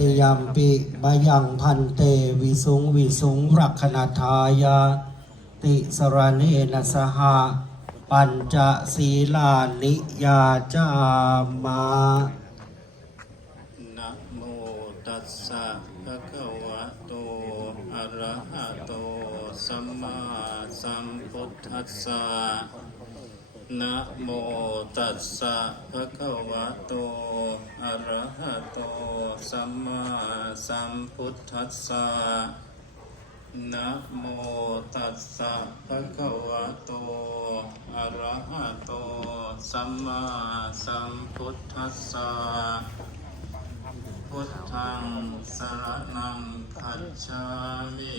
ติยมปิบายังพันเตวิสุงวิสุงรักขณทายาติสรเนนะสหะปัญจศีลานิยาจามานะโมตัสสะภะคะวะโตอะระหะโตสัมมาสัมพุทธัสสะ นะโมตัสสะภะคะวะโต อะระหะโต สัมมาสัมพุทธัสสะนะโมตัสสะภะคะวะโต อะระหะโต สัมมาสัมพุทธัสสะพุทธังสรณังคัจฉามิ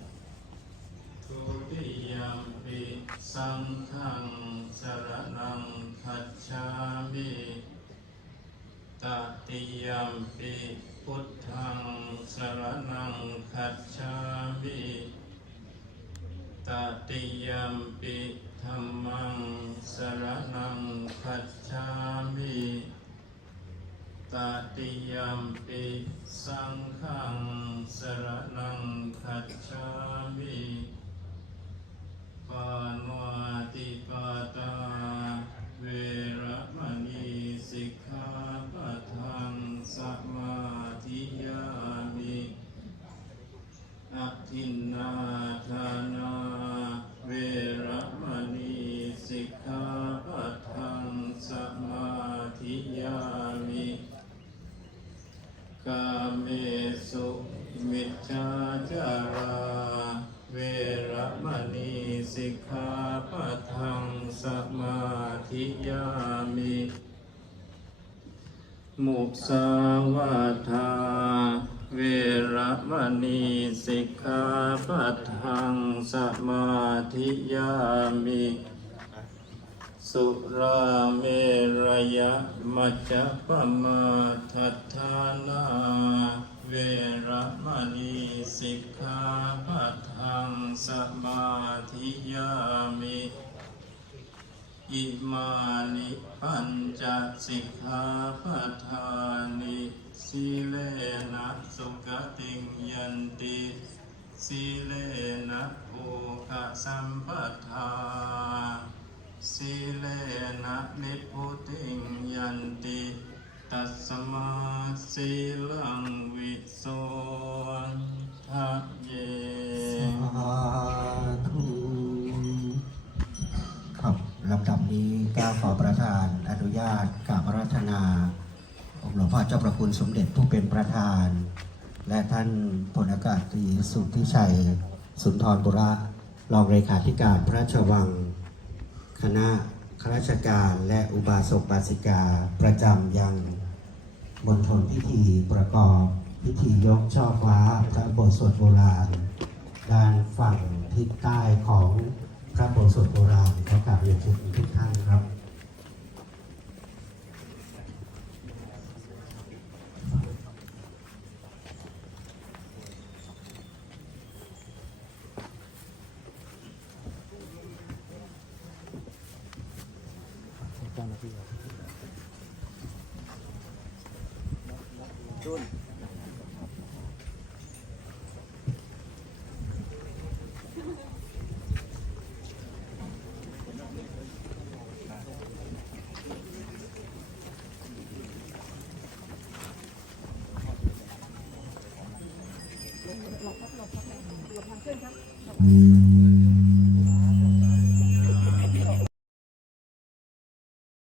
สังฆังสรณังคัจฉามิตติยมปิพุทธังสรณังคัจฉามิตติยมปิธัมมังสรณังคัจฉามิตติยมปิสังฆังสรณังคัจฉา กาเมสุมิจฉาจาราเวรมณีสิกขาปะทังสมาธิยามิมุสาวาทา เวรมณีสิกขาปะทังสมาธิยามิ สุราเมรยะ มัจจปมาทัฏฐานาเวรมณีสิกขาปะทังสมาธิยามิอิมานิปัญจสิกขาปะทานิสีเลนะสุขติงยันติสีเลนะโภคสัมปทา สีเลนะนิพพุติงยันติตัสมาสีลังวิโสทะเยสาธุครับลำดับนี้ก้าวขอประธานอนุญาตกราบรัธนาองค์หลวงพ่อเจ้าประคุณสมเด็จผู้เป็นประธาน และท่านพลอากาศตรีสุทธิชัย สุนทรบุระรองเลขาธิการพระราชวัง คณะข้าราชการและอุบาสกบาสิกาประจำยังมณฑลพิธีประกอบพิธียกช่อฟ้าพระโบสถโบราณ ด้านฝั่งทิศใต้ของพระโบสถโบราณขอกราบเรียนเชิญทุกท่านครับ นะพี่ครับจุนหลบครับหลบครับหลบทางเพื่อนครับ